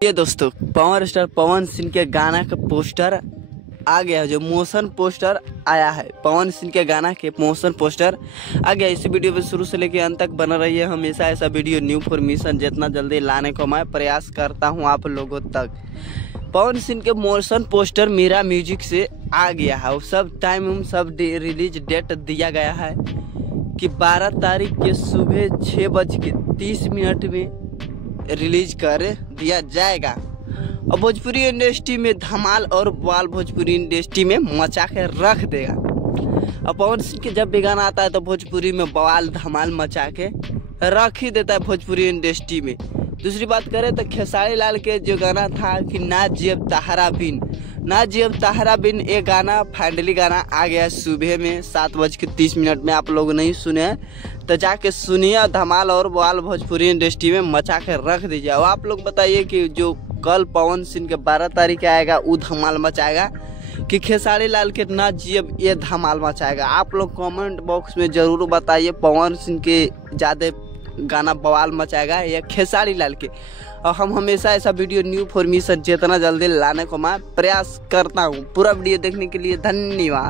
ये दोस्तों power star Pawan Singh के गाना का पोस्टर आ गया है। जो मोशन पोस्टर आया है, पवन सिंह के गाना के मोशन पोस्टर आ गया। इसी वीडियो में शुरू से लेकर अंत तक बना रही है। हमेशा ऐसा वीडियो न्यू फॉर्मेशन जितना जल्दी लाने को मैं प्रयास करता हूं आप लोगों तक। पवन सिंह के मोशन पोस्टर मेरा म्यूजिक से आ गया है। सब टाइम सब रिलीज डेट दिया गया है कि 12 तारीख के सुबह 6:30 में रिलीज कर दिया जाएगा। और भोजपुरी इंडस्ट्री में धमाल और बवाल भोजपुरी इंडस्ट्री में मचा के रख देगा। और पवन सिंह के जब भी गाना आता है तो भोजपुरी में बवाल धमाल मचा के रख ही देता है भोजपुरी इंडस्ट्री में। दूसरी बात करें तो खेसारी लाल के जो गाना था कि ना जियब तहरा बिन, ना जियब तहरा बिन, ये गाना फाइनली गाना आ गया सुबह में 7:30 में। आप लोग नहीं सुने तो जाके सुनिए। धमाल और बवाल भोजपुरी इंडस्ट्री में मचा के रख दीजिए। और आप लोग बताइए कि जो कल पवन सिंह के 12 तारीख आएगा वो धमाल मचाएगा कि खेसारी लाल के ना जियब ये धमाल मचाएगा। आप लोग कमेंट बॉक्स में जरूर बताइए पवन सिंह के ज़्यादा गाना बवाल मचाएगा या खेसारी लाल के। और हम हमेशा ऐसा वीडियो न्यू फॉर्मेशन जितना जल्दी लाने को मैं प्रयास करता हूँ। पूरा वीडियो देखने के लिए धन्यवाद।